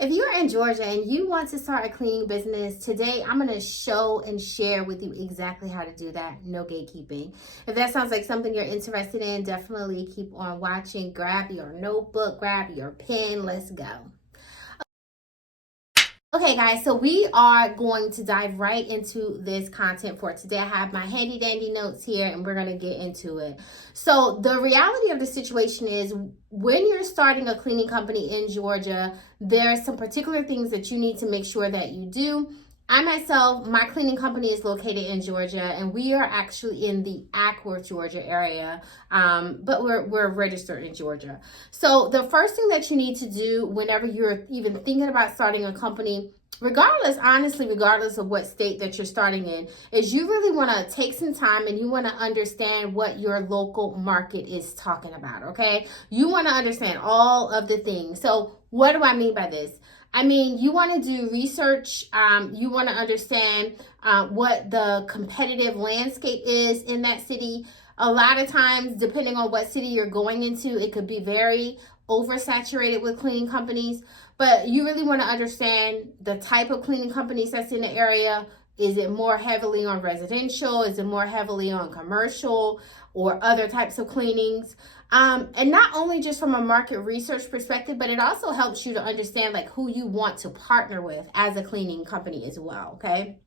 If you're in Georgia and you want to start a cleaning business, today I'm going to show and share with you exactly how to do that. No gatekeeping. If that sounds like something you're interested in, definitely keep on watching. Grab your notebook, grab your pen. Let's go. Okay, guys, so we are going to dive right into this content for today. I have my handy dandy notes here and we're going to get into it. So, the reality of the situation is when you're starting a cleaning company in Georgia, there are some particular things that you need to make sure that you do. I myself, my cleaning company is located in Georgia, and we are actually in the Acworth, Georgia area, but we're registered in Georgia. So the first thing that you need to do whenever you're even thinking about starting a company, regardless of what state that you're starting in, is you really want to take some time and you want to understand what your local market is talking about, okay? You want to understand all of the things. So what do I mean by this? I mean, you want to do research. You want to understand what the competitive landscape is in that city. A lot of times, depending on what city you're going into, it could be very oversaturated with cleaning companies. But you really want to understand the type of cleaning companies that's in the area. Is it more heavily on residential? Is it more heavily on commercial or other types of cleanings? And not only just from a market research perspective, but it also helps you to understand like who you want to partner with as a cleaning company as well, okay?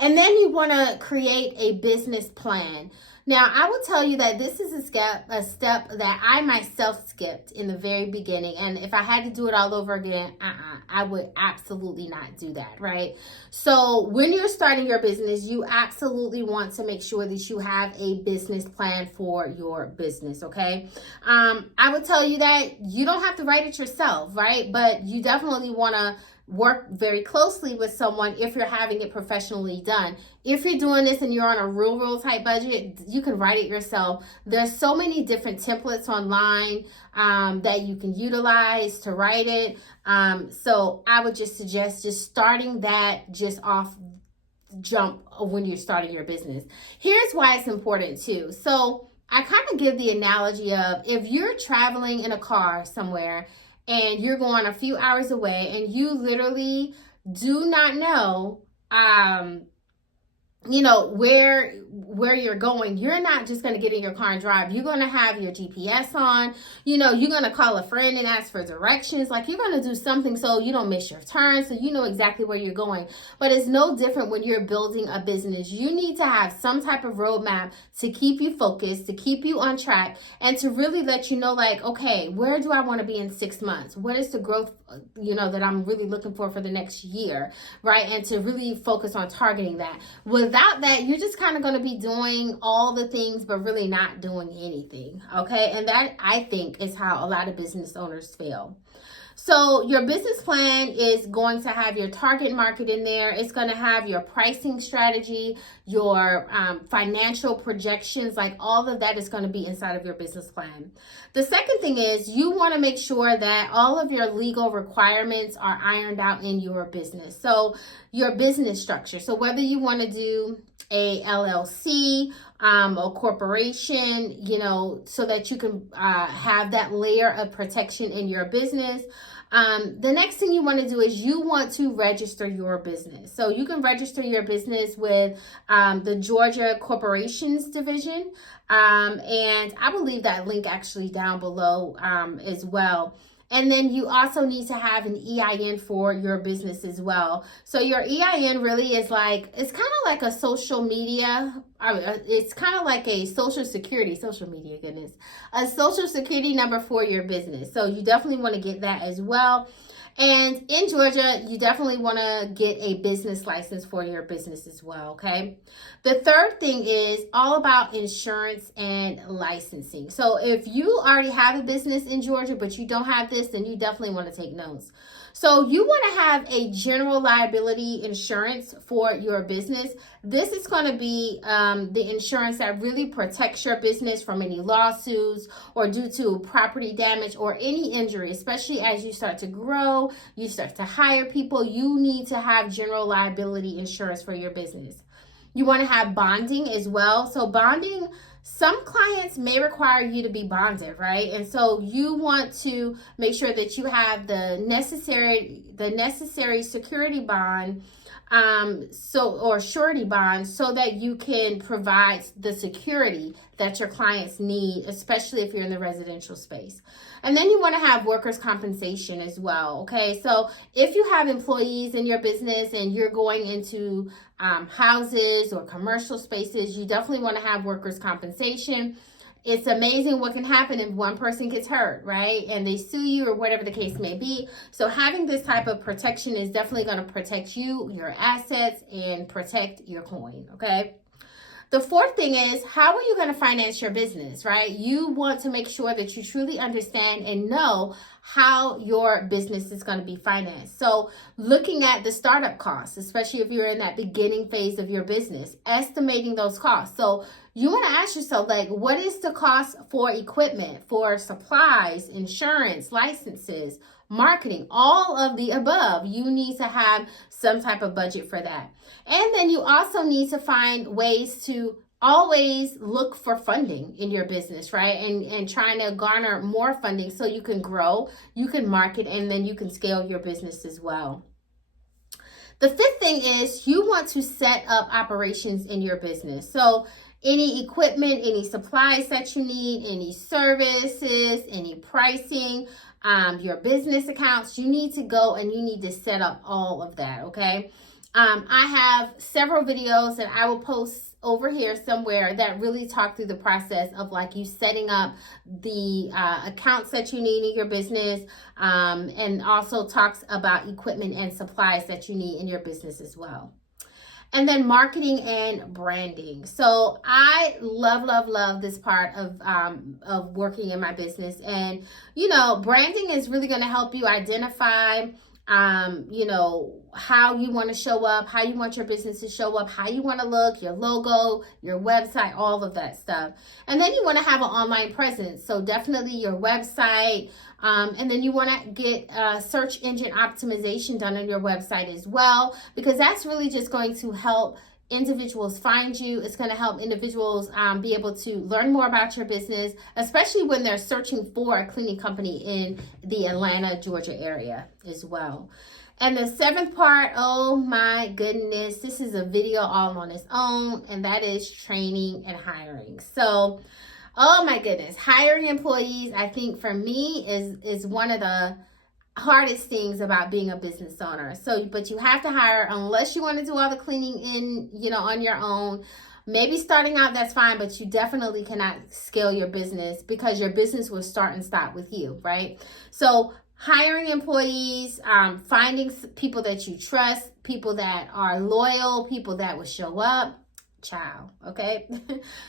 And then you want to create a business plan. Now, I will tell you that this is a step that I myself skipped in the very beginning. And if I had to do it all over again, I would absolutely not do that, right? So when you're starting your business, you absolutely want to make sure that you have a business plan for your business, okay? I would tell you that you don't have to write it yourself, right? But you definitely want to work very closely with someone if you're having it professionally done. If you're doing this and you're on a rural type budget, you can write it yourself. There's so many different templates online that you can utilize to write it. So I would just suggest just starting that just off jump when you're starting your business. Here's why it's important too. So I kind of give the analogy of if you're traveling in a car somewhere and you're going a few hours away and you literally do not know where you're going, you're not just going to get in your car and drive. You're going to have your GPS on. You're going to call a friend and ask for directions. Like, you're going to do something so you don't miss your turn, so you know exactly where you're going. But it's no different when you're building a business. You need to have some type of roadmap to keep you focused, to keep you on track, and to really let you know, like, okay, where do I want to be in 6 months? What is the growth, that I'm really looking for the next year, right? And to really focus on targeting that. Without that, you're just kind of going to be doing all the things, but really not doing anything, okay? And that, I think, is how a lot of business owners fail. So your business plan is going to have your target market in there. It's going to have your pricing strategy, your financial projections, like all of that is going to be inside of your business plan. The second thing is you want to make sure that all of your legal requirements are ironed out in your business. So your business structure. So whether you want to do a LLC, a corporation, so that you can have that layer of protection in your business. The next thing you want to do is you want to register your business. So you can register your business with the Georgia Corporations Division. And I will leave that link actually down below as well. And then you also need to have an EIN for your business as well. So your EIN really is it's kind of like a social media, it's kind of like a social security number for your business. So you definitely want to get that as well. And in Georgia, you definitely want to get a business license for your business as well, okay? The third thing is all about insurance and licensing. So if you already have a business in Georgia, but you don't have this, then you definitely want to take notes. So you want to have a general liability insurance for your business. This is going to be the insurance that really protects your business from any lawsuits or due to property damage or any injury, especially as you start to grow, you start to hire people. You need to have general liability insurance for your business. You want to have bonding as well. So bonding Some clients may require you to be bonded, right? And so you want to make sure that you have the necessary security bond, or surety bond, so that you can provide the security that your clients need, especially if you're in the residential space. And then you want to have workers' compensation as well. Okay, so if you have employees in your business and you're going into houses or commercial spaces, you definitely want to have workers' compensation. It's amazing what can happen if one person gets hurt, right? And they sue you or whatever the case may be. So having this type of protection is definitely going to protect you, your assets, and protect your coin, okay? The fourth thing is, how are you going to finance your business, right? You want to make sure that you truly understand and know how your business is going to be financed. So looking at the startup costs, especially if you're in that beginning phase of your business, estimating those costs. So you want to ask yourself, like, what is the cost for equipment, for supplies, insurance, licenses, marketing, all of the above? You need to have some type of budget for that. And then you also need to find ways to always look for funding in your business, right? And trying to garner more funding so you can grow, you can market, and then you can scale your business as well. The fifth thing is you want to set up operations in your business. So any equipment, any supplies that you need, any services, any pricing, your business accounts, you need to go and you need to set up all of that, okay? I have several videos that I will post over here somewhere that really talk through the process of like you setting up the accounts that you need in your business, and also talks about equipment and supplies that you need in your business as well. And then marketing and branding. So I love this part of working in my business. And, you know, branding is really going to help you identify, you know, how you want to show up, how you want your business to show up, how you want to look, your logo, your website, all of that stuff. And then you want to have an online presence. So definitely your website. And then you want to get search engine optimization done on your website as well, because that's really just going to help individuals find you. It's going to help individuals be able to learn more about your business, especially when they're searching for a cleaning company in the Atlanta, Georgia area as well. And the seventh part, oh my goodness, this is a video all on its own, and that is training and hiring. So, oh my goodness, hiring employees, I think for me is one of the hardest things about being a business owner. So, but you have to hire unless you want to do all the cleaning in, you know, on your own. Maybe starting out, that's fine, but you definitely cannot scale your business because your business will start and stop with you, right? So hiring employees, finding people that you trust, people that are loyal, people that will show up. Child, okay?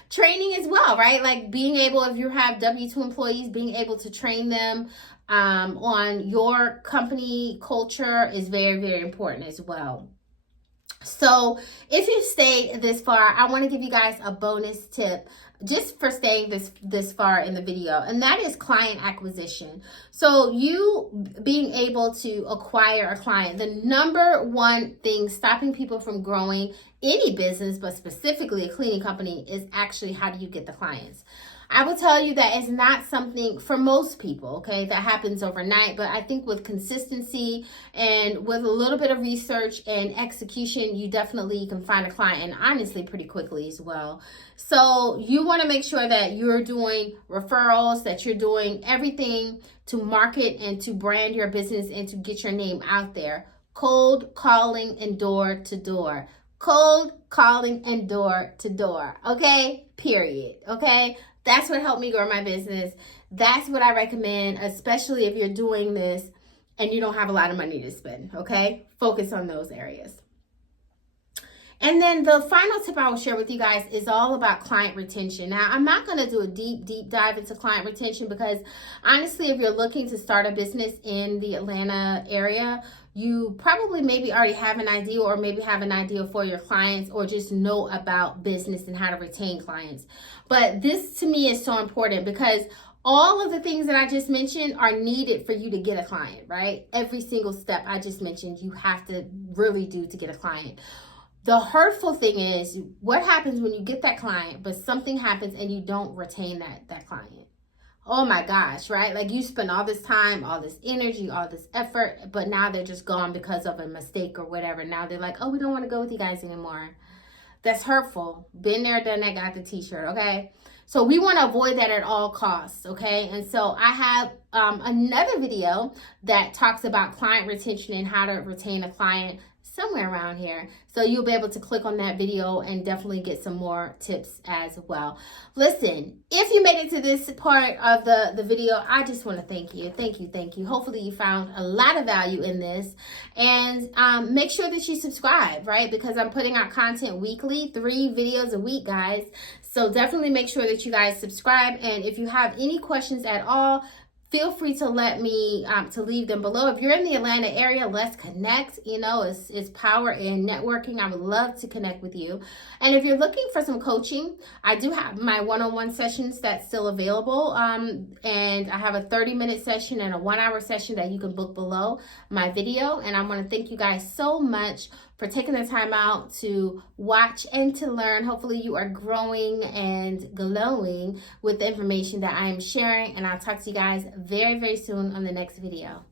Training as well, right? Like being able, if you have W-2 employees, being able to train them on your company culture is very, very important as well. So if you stayed this far, I want to give you guys a bonus tip just for staying this far in the video, and that is client acquisition. So you being able to acquire a client, the number one thing stopping people from growing any business, but specifically a cleaning company, is actually how do you get the clients. I will tell you that it's not something for most people, okay, that happens overnight. But I think with consistency and with a little bit of research and execution, you definitely can find a client, and honestly pretty quickly as well. So you want to make sure that you're doing referrals, that you're doing everything to market and to brand your business and to get your name out there. Cold calling and door to door. Cold calling and door to door. Okay? Period. Okay? That's what helped me grow my business. That's what I recommend, especially if you're doing this and you don't have a lot of money to spend, okay? Focus on those areas. And then the final tip I will share with you guys is all about client retention. Now, I'm not going to do a deep dive into client retention because honestly, if you're looking to start a business in the Atlanta area, you probably maybe already have an idea or maybe have an idea for your clients or just know about business and how to retain clients. But this to me is so important because all of the things that I just mentioned are needed for you to get a client, right? Every single step I just mentioned, you have to really do to get a client. The hurtful thing is what happens when you get that client, but something happens and you don't retain that client. Oh my gosh, right? Like you spend all this time, all this energy, all this effort, but now they're just gone because of a mistake or whatever. Now they're like, oh, we don't want to go with you guys anymore. That's hurtful. Been there, done that, got the t-shirt, okay? So we want to avoid that at all costs, okay? And so I have another video that talks about client retention and how to retain a client somewhere around here. So you'll be able to click on that video and definitely get some more tips as well. Listen, if you made it to this part of the video, I just want to thank you. Thank you, thank you. Hopefully you found a lot of value in this. And make sure that you subscribe, right? Because I'm putting out content weekly, 3 videos a week, guys. So definitely make sure that you guys subscribe. And if you have any questions at all, feel free to let me to leave them below. If you're in the Atlanta area, let's connect. You know, it's power in networking. I would love to connect with you. And if you're looking for some coaching, I do have my one-on-one sessions that's still available. And I have a 30-minute session and a 1-hour session that you can book below my video. And I want to thank you guys so much for taking the time out to watch and to learn. Hopefully you are growing and glowing with the information that I am sharing. And I'll talk to you guys very, very soon on the next video.